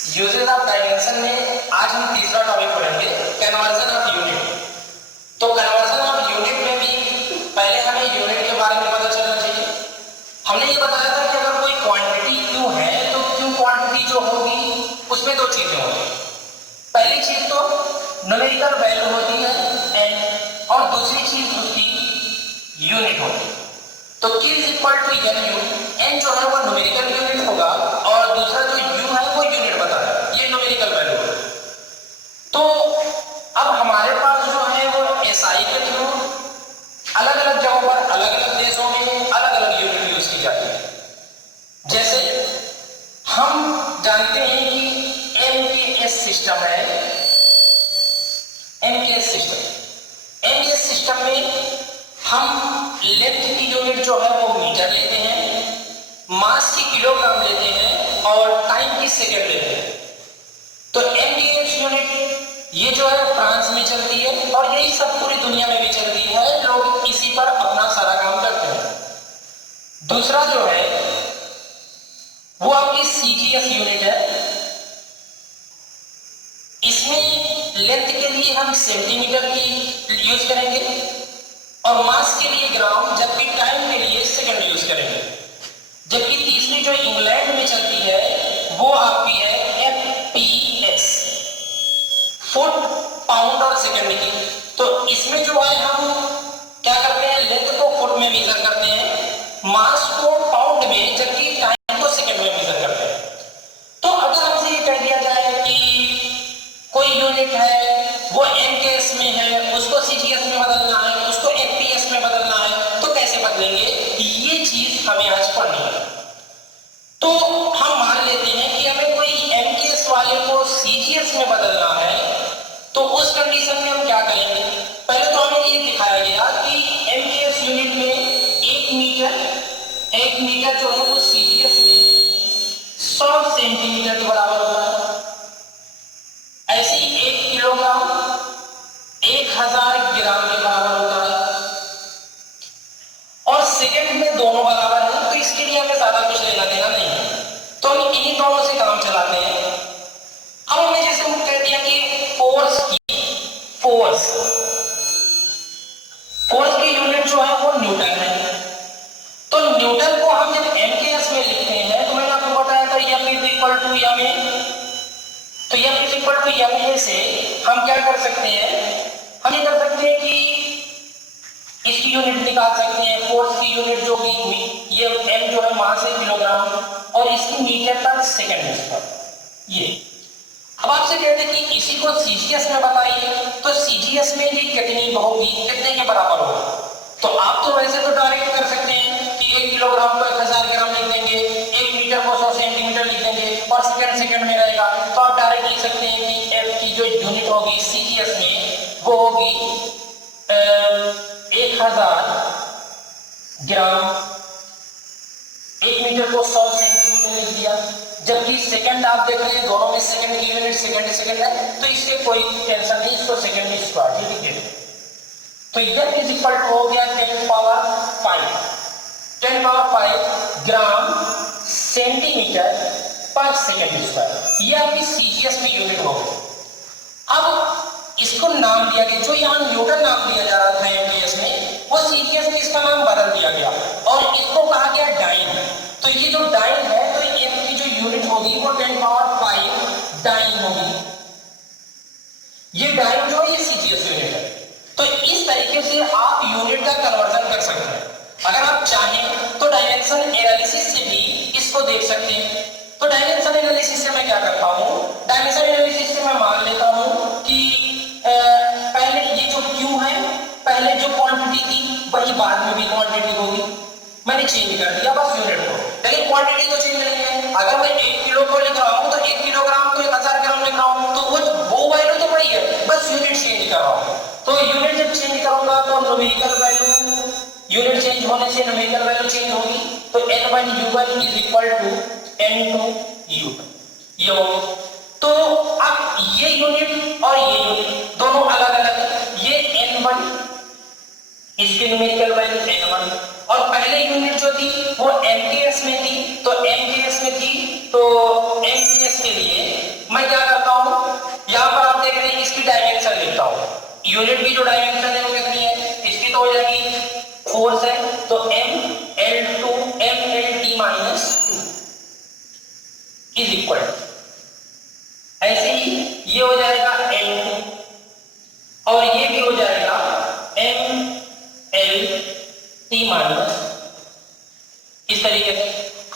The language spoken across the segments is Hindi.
यूजेस ऑफ डायमेंशन में आज हम तीसरा टॉपिक पढ़ेंगे, कन्वर्जन ऑफ यूनिट। तो कन्वर्जन ऑफ यूनिट में भी पहले हमें यूनिट के बारे में पता चलना चाहिए। हमने ये बताया था कि अगर कोई क्वांटिटी क्यू है तो क्यू क्वांटिटी जो होगी उसमें दो चीजें होती हैं। पहली चीज तो न्यूमेरिकल वैल्यू होती है एन, और दूसरी चीज उसकी यूनिट होती है। तो Q is equal to N U, N जो है वो न्यूमेरिकल यूनिट होगा और दूसरा जो यू है वो यूनिट बता रहा है, ये न्यूमेरिकल वैल्यू है। तो अब हमारे पास जो है वो एसआई के थ्रू अलग अलग जगहों पर अलग अलग देशों में अलग अलग यूनिट यूज की जाती है। जैसे हम जानते हैं कि एमकेएस सिस्टम है, एमकेएस सिस्टम में हम लेंथ की यूनिट जो है वो मीटर लेते हैं, मास की किलोग्राम लेते हैं और टाइम की सेकंड लेते हैं। तो एमडीएस यूनिट ये जो है फ्रांस में चलती है और यही सब पूरी दुनिया में भी चलती है, लोग इसी पर अपना सारा काम करते हैं। दूसरा जो है वो आपकी सीजीएस यूनिट है। इसमें लेंथ के लिए हम सेंटीमीटर की यूज करेंगे और मास के लिए ग्राम, जबकि टाइम के लिए सेकंड यूज करेंगे। जबकि तीसरी जो इंग्लैंड में चलती है वो आपकी है एफपीएस, फुट, पाउंड और सेकंड की। तो इसमें जो है हम क्या करते हैं, लेंथ को फुट में मेजर करते हैं, मास को पाउंड में, जबकि टाइम को सेकंड में मेजर करते हैं। तो अगर हमसे ये कह दिया जाए कि कोई यूनिट है वो एमकेएस में है, उसको सीजीएस में बदलना है, उसको एफपीएस में बदलना है, तो कैसे बदलेंगे, ये चीज हमें आज पढ़नी है। तो हम मान लेते हैं कि हमें कोई एमकेएस वाले को सीजीएस में बदलना है, तो उस कंडीशन में हम क्या करेंगे। पहले तो हमें ये दिखाया गया कि एमकेएस यूनिट में एक मीटर जो है वो सीजीएस में 100 सेंटीमीटर के बराबर होता है। ऐसे ही 1 किलोग्राम 1000 ग्राम के बराबर होता है और सेकंड में दोनों बराबर है, तो इसके लिए हमें ज्यादा कुछ लेना देना नहीं है, तो हम इन्हीं दोनों से काम चलाते हैं। अब हमने जैसे कह दिया कि फोर्स की यूनिट जो है वो न्यूटन है। तो न्यूटन को हम जब एमकेएस में लिखते हैं, तो मैंने आपको बताया था F is equal to M A, तो F is equal to M A से हम क्या कर सकते हैं, हम ये कर सकते हैं कि इसकी यूनिट निकाल सकते हैं। फोर्स की यूनिट जो कि ये m जो है मास है किलोग्राम और इसकी मीटर पर सेकंड पर ये। अब आपसे कहते हैं कि इसी को सीजीएस में बताइए, तो सीजीएस में ये कितनी होगी, कितने के बराबर होगी। तो आप तो वैसे तो डायरेक्ट कर सकते हैं कि 1 किलोग्राम को 1000 ग्राम लिख देंगे, 1 मीटर को 100 सेंटीमीटर लिख देंगे और सेकंड में रहेगा। तो आप डायरेक्ट लिख सकते हैं कि एफ की जो यूनिट होगी सीजीएस में वो होगी 1000 ग्राम, 1 मीटर को 100 सेंटीमीटर लिख दिया। जबकि सेकंड आप देख रहे हैं दोनों में सेकंड की यूनिट सेकंड है, तो इससे कोई टेंशन नहीं, इसको सेकंड में स्क्वायर लिख देते। तो F इज इक्वल टू हो गया 10 पावर 5 ग्राम सेंटीमीटर पर सेकंड स्क्वायर। ये आपकी सीजीएस में यूनिट होगी। अब इसको नाम दिया गया, जो यहाँ न्यूटन नाम दिया जा रहा था एमकेएस में, वो सीजीएस में इसका नाम बदल दिया गया और इसको कहा गया डाइन। तो ये जो डाइन है, तो F की जो यूनिट होगी वो 10 पावर 5 डाइन होगी। ये डाइन जो है ये सीजीएस यूनिट है। तो इस तरीके से आप यूनिट का कन्वर्जन कर सकते हैं। अगर आप चाहें तो डायमेंशन एनालिसिस से भी इसको देख सकते हैं। तो डायमेंशन एनालिसिस से मैं क्या करता हूं, डायमेंशन एनालिसिस से मैं मान लेता हूं कि पहले ये जो क्यू है, पहले जो क्वांटिटी थी वही बाद में भी क्वांटिटी होगी, मैंने चेंज कर दिया बस यूनिट को, लेकिन क्वांटिटी तो चेंज नहीं है। अगर मैं 1 किलो को लिख रहा हूं तो 1 किलोग्राम को 1000 ग्राम लिख रहा हूं, तो वो वैल्यू तो वही है, बस यूनिट चेंज कर रहा हूं। तो यूनिट जब चेंज करूंगा तो न्यूमेरिकल वैल्यू, यूनिट चेंज होने से न्यूमेरिकल वैल्यू चेंज होगी। तो n1 u1 is equal to n2 u2 ये होगी। तो अब ये यूनिट और ये यूनिट दोनों अलग अलग है। ये n1, इसकी न्यूमेरिकल वैल्यू n1, और पहले यूनिट जो थी वो एमकेएस में थी, तो एमकेएस के लिए यूनिट की जो डायमेंशन है वो कितनी है, इसकी तो हो जाएगी फोर्स है तो ml2 mlt minus 2 is equal, ऐसे ही ये हो जाएगा m2 और ये भी हो जाएगा mlt माइनस, इस तरीके से।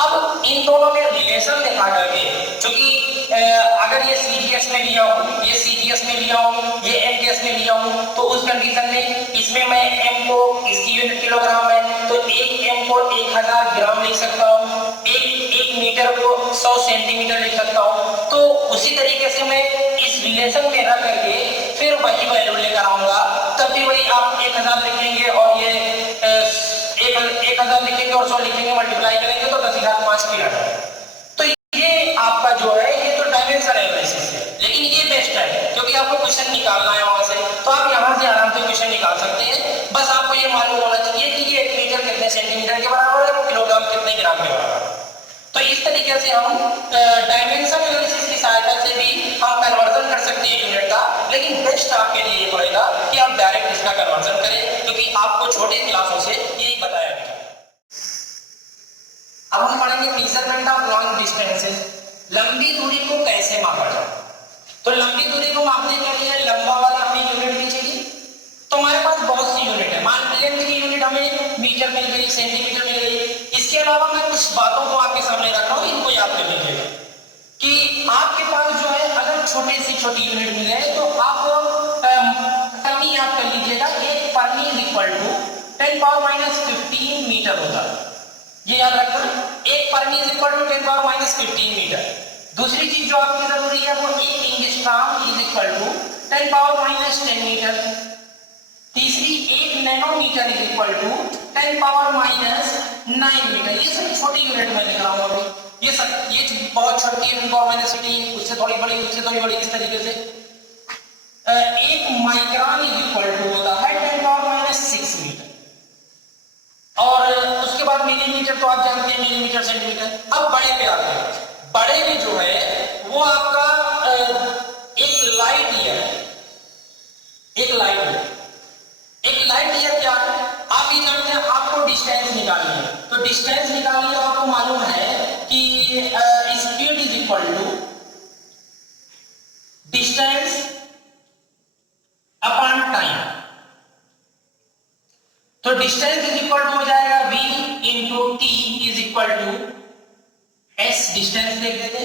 अब इन दोनों में रिलेशन दिखा करके, क्योंकि अगर ये सीजीएस में लिया हूं, ये सीजीएस में लिया हूं, ये एमजीएस में लिया हूं, तो उस कंडीशन में इसमें मैं m को, इसकी यूनिट किलोग्राम है तो एक m को 1000 ग्राम लिख सकता हूं, एक मीटर को 100 सेंटीमीटर लिख सकता हूं। तो उसी तरीके से मैं इस रिलेशन में रख करके फिर वही वैल्यू लेकर आऊंगा, तब भी वही आप 1000 लिखेंगे और ये 1000 लिखेंगे और 100 लिखेंगे, मल्टीप्लाई करेंगे तो 10,005 की आता है। तो ये आपका जो है ये तो डायमेंशन एनालिसिस है, लेकिन ये बेस्ट है क्योंकि आपको क्वेश्चन निकालना है वहां से, तो आप यहां से आराम से क्वेश्चन निकाल सकते हैं। बस आपको ये मालूम होना चाहिए कि ये 1 मीटर कितने सेंटीमीटर के बराबर है, वो किलोग्राम कितने ग्राम के बराबर है। तो इस तरीके से हम डायमेंशन एनालिसिस की सहायता से भी हम कन्वर्जन कर सकते हैं यूनिट का, लेकिन बेस्ट आपके लिए ये पड़ेगा कि आप डायरेक्ट इसका कन्वर्जन करें, क्योंकि आपको छोटे क्लासों से यही बताया गया। अब हम पढ़ेंगे मेजरमेंट ऑफ लॉन्ग डिस्टेंसेस, लंबी दूरी को कैसे मापा जाए। तो लंबी दूरी को मापने के लिए लंबा वाला हमें यूनिट भी चाहिए, तो हमारे पास बहुत सी यूनिट है। मान लेंथ की यूनिट हमें मीटर मिल गई, सेंटीमीटर मिल गई। इसके अलावा मैं कुछ बातों को आपके सामने रख रहा हूं, इनको याद कर लीजिएगा कि आपके पास जो है अगर छोटे से छोटी यूनिट मिले तो आप फर्मी याद कर लीजिएगा, एक fermi is equal to 10⁻⁻15 metre होता है, ये याद रखना, एक fermi is equal to 10⁻⁻15 metre. दूसरी चीज जो आपकी जरूरी है वो एक angstrom is equal to 10⁻⁻10 metre. तीसरी एक nanometre is equal to 10⁻�9 metre. ये सब छोटी यूनिट में लिख रहा हूं अभी, ये बहुत छोटी है, इनको मैंने छोटी, उससे थोड़ी बड़ी, उससे थोड़ी बड़ी, इस तरीके से। एक माइक्रोन इज इक्वल टू होता है 10⁻⁻6 मीटर। और उसके बाद मिलीमीटर तो आप जानते हैं, मिलीमीटर सेंटीमीटर। अब बड़े पे आते हैं, बड़े में जो है वो आपका एक लाइट ईयर है, एक लाइट ईयर। एक लाइट ईयर क्या है, आप ये जानते हैं, आपको डिस्टेंस निकालनी है, तो डिस्टेंस निकालनी है, आपको मालूम है कि speed is equal to distance upon time. तो डिस्टेंस इज इक्वल टू हो जाएगा v into T is equal to s, distance देख देते।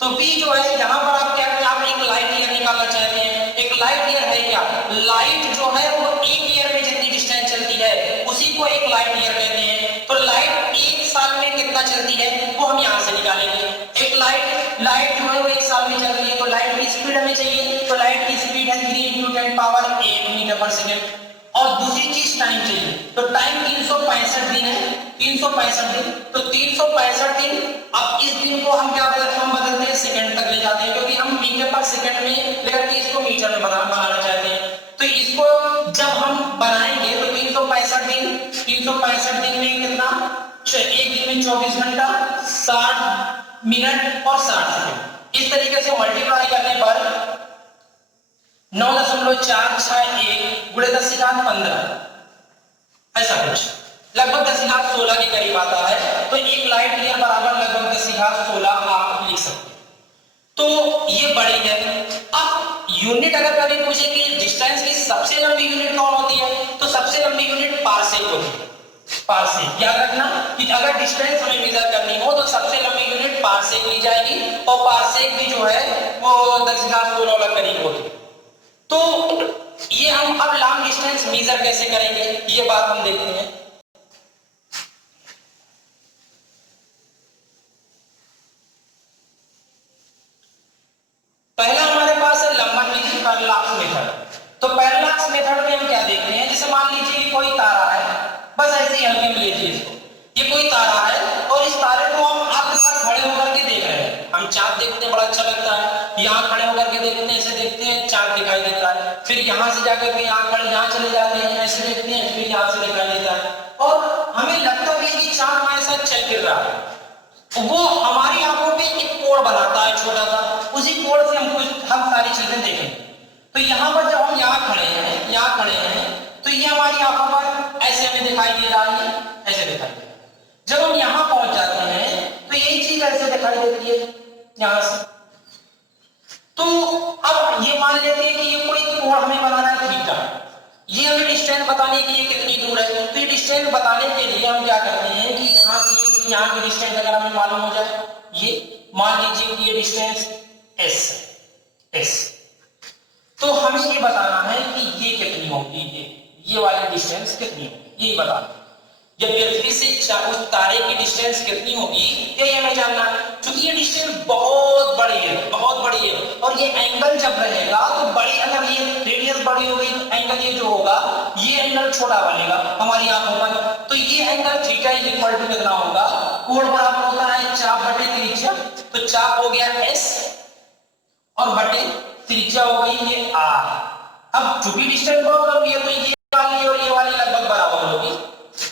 तो v जो है यहां पर आप क्या करें, आप एक लाइट ईयर निकालना चाहते हैं। एक लाइट ईयर है क्या, लाइट जो है वो एक ईयर में जितनी डिस्टेंस चलती है उसी को एक लाइट ईयर कहते हैं। तो लाइट एक साल में कितना चलती है वो हम यहां से निकालेंगे। एक लाइट जो है वो एक साल में चलती है, तो लाइट की स्पीड हमें चाहिए, तो लाइट की स्पीड है 3 × 10⁸ मीटर पर सेकेंड। और दूसरी चीज टाइम चाहिए, तो टाइम 365 दिन है, 365 दिन, तो 365 दिन। अब इस दिन को हम क्या बदलते हैं, सेकंड तक ले जाते हैं, क्योंकि हम मीटर पर सेकंड में लेकर के इसको मीटर में बनाना चाहते हैं। तो इसको जब हम बनाएंगे तो 365 दिन, 365 दिन में कितना, एक दिन में 24 घंटा, 60 मिनट और 60 सेकंड। इस तरीके से मल्टीप्लाई करने पर 9.461 गुणे 10⁻15 ऐसा कुछ, लगभग 10,16 के करीब आता है। तो एक लाइट ईयर बराबर लगभग 10,16 आप लिख सकते हैं। तो ये बड़ी है। अब यूनिट अगर कभी पूछे कि डिस्टेंस की सबसे लंबी यूनिट कौन होती है, तो सबसे लंबी यूनिट पारसेक होती है। पारसेक याद रखना कि अगर डिस्टेंस हमें मेजर करनी हो तो सबसे लंबी यूनिट पारसेक ली जाएगी, और पारसेक भी जो है वो 10,16 करीब होती है। तो ये हम अब लॉन्ग डिस्टेंस मेजर कैसे करेंगे, ये बात हम देखते हैं। पहला हमारे पास है लंबन विधि, पैरालॉक्स मेथड। तो पैरालॉक्स मेथड में हम क्या देखते हैं, जैसे मान लीजिए कि कोई तारा है, बस ऐसे ही हल्के में लीजिए इसको, ये कोई तारा है और इस तारे को हम आपके साथ खड़े होकर के देख रहे हैं। हम चांद देखते हैं, बड़ा अच्छा लगता है, यहाँ खड़े होकर के देखते हैं, ऐसे देखते हैं, चांद दिखाई देता है। फिर यहाँ से जाकर के यहाँ चले जाते हैं, ऐसे देखते हैं, फिर यहाँ से दिखाई देता है, और हमें लगता भी है कि चांद हमारे साथ चल फिर रहा है। वो हमारी आंखों पे एक कोण बनाता है छोटा सा, उसी कोण से हम सारी चीजें देखेंगे। तो यहाँ पर जब हम यहाँ खड़े हैं तो ये हमारी आंखों पर ऐसे हमें दिखाई दे रहा है, ऐसे दिखाई दे रहा है। जब हम यहाँ पहुंच जाते हैं तो यही चीज ऐसे दिखाई देती है यहाँ से। तो अब ये मान लेते हैं कि ये कोई कोण हमें बनाना है थीटा, ये हमें डिस्टेंस बताने के लिए कितनी दूर है। तो ये डिस्टेंस बताने के लिए हम क्या करते हैं कि यहाँ से यहाँ की डिस्टेंस अगर हमें मालूम हो जाए, ये मान लीजिए कि ये डिस्टेंस s, तो हमें ये बताना है कि ये कितनी होगी, ये वाली डिस्टेंस कितनी होगी, यही बताना। जब पृथ्वी से उस तारे की डिस्टेंस कितनी होगी ये हमें जानना है। क्योंकि ये डिस्टेंस बहुत बड़ी है और ये एंगल जब रहेगा तो बड़ी, अगर ये रेडियस बड़ी हो गई तो एंगल ये जो होगा ये एंगल छोटा बनेगा हमारी आंखों पर। तो ये angle theta is equal to कितना होगा, कोण बराबर होता है चाप बटे त्रिज्या। तो चाप हो गया s और बटे त्रिज्या हो गई ये r। अब चूंकि डिस्टेंस बहुत लंबी है तो ये वाली और ये वाली लगभग बराबर होगी,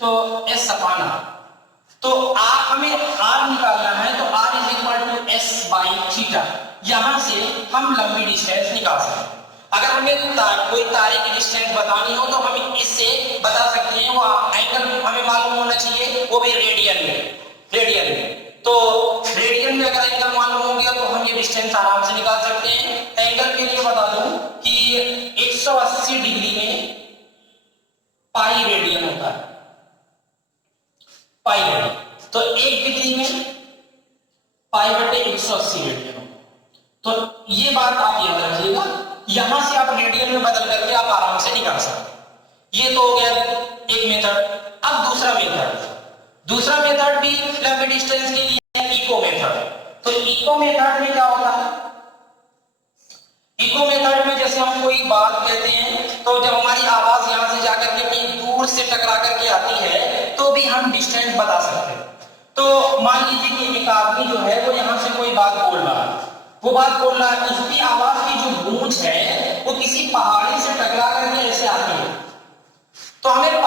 तो s अपान r। तो r हमें r निकालना है, तो r is equal to s by theta. यहां से हम लंबी डिस्टेंस निकाल सकते हैं। अगर हमें कोई तारे की डिस्टेंस बतानी हो तो हम इससे बता सकते हैं। वो एंगल हमें मालूम होना चाहिए, वो भी रेडियन में। तो रेडियन में अगर एंगल मालूम हो गया तो हम ये डिस्टेंस आराम से निकाल सकते हैं। एंगल के लिए बता दूं कि 180 डिग्री में पाई रेडियन होता है, पाई रेडियन। तो 1 डिग्री में पाई बटे 180 रेडियन होता है। तो ये बात आप याद रखिएगा, यहां से आप रेडियन में बदल करके आप आराम से निकाल सकते हैं। ये तो हो गया एक मेथड। अब दूसरा मेथड भी लंबी डिस्टेंस के लिए है, इको मेथड। तो इको मेथड में क्या होता है, इको मेथड में जैसे हम कोई बात कहते हैं तो जब हमारी आवाज यहां से जाकर के कहीं दूर से टकरा करके आती है तो भी हम डिस्टेंस बता सकते हैं। तो मान लीजिए कि एक आदमी जो है वो यहां से कोई बात बोल रहा है, उसकी आवाज की जो गूंज है वो किसी पहाड़ी से टकरा करके ऐसे आती है। तो हमें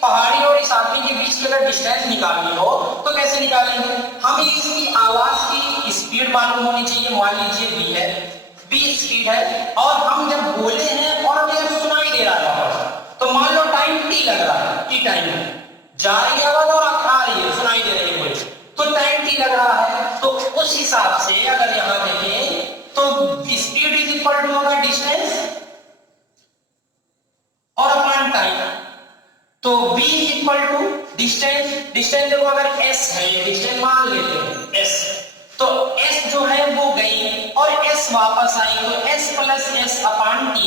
पहाड़ी और इस आदमी के बीच की अगर डिस्टेंस निकालनी हो तो कैसे निकालेंगे, हमें इसकी आवाज की स्पीड मालूम होनी चाहिए। मान लीजिए v स्पीड है और हम जब बोले हैं और हमें सुनाई दे रहा है, तो मान लो टाइम t लग रहा है, t टाइम जा रही है आवाज और आ रही है, सुनाई दे रही है, तो टाइम t लग रहा है। तो उस हिसाब से अगर यहां देखें तो स्पीड इज इक्वल टू होगा डिस्टेंस और अपॉन टाइम। तो v is equal to distance देखो, अगर s है, डिस्टेंस मान लेते हैं s, तो s जो है वो गई और s वापस आई, तो s plus s upon t।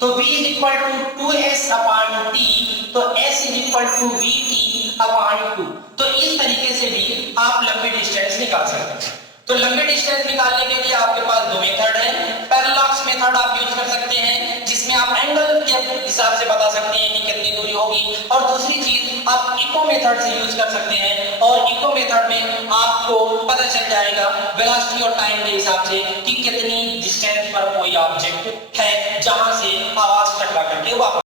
तो v is equal to 2s upon t, तो s is equal to vt upon 2। तो इस तरीके से भी आप लंबी डिस्टेंस निकाल सकते हैं। तो लंबी डिस्टेंस निकालने के लिए आपके पास दो मेथड है। पैरेलैक्स मेथड आप यूज कर सकते हैं जिसमें आप एंगल के हिसाब से बता सकते हैं कि कितनी दूरी होगी, और दूसरी चीज आप इको मेथड से यूज कर सकते हैं। और इको मेथड में आपको पता चल जाएगा वेलोसिटी और टाइम के हिसाब से कि कितनी डिस्टेंस पर कोई ऑब्जेक्ट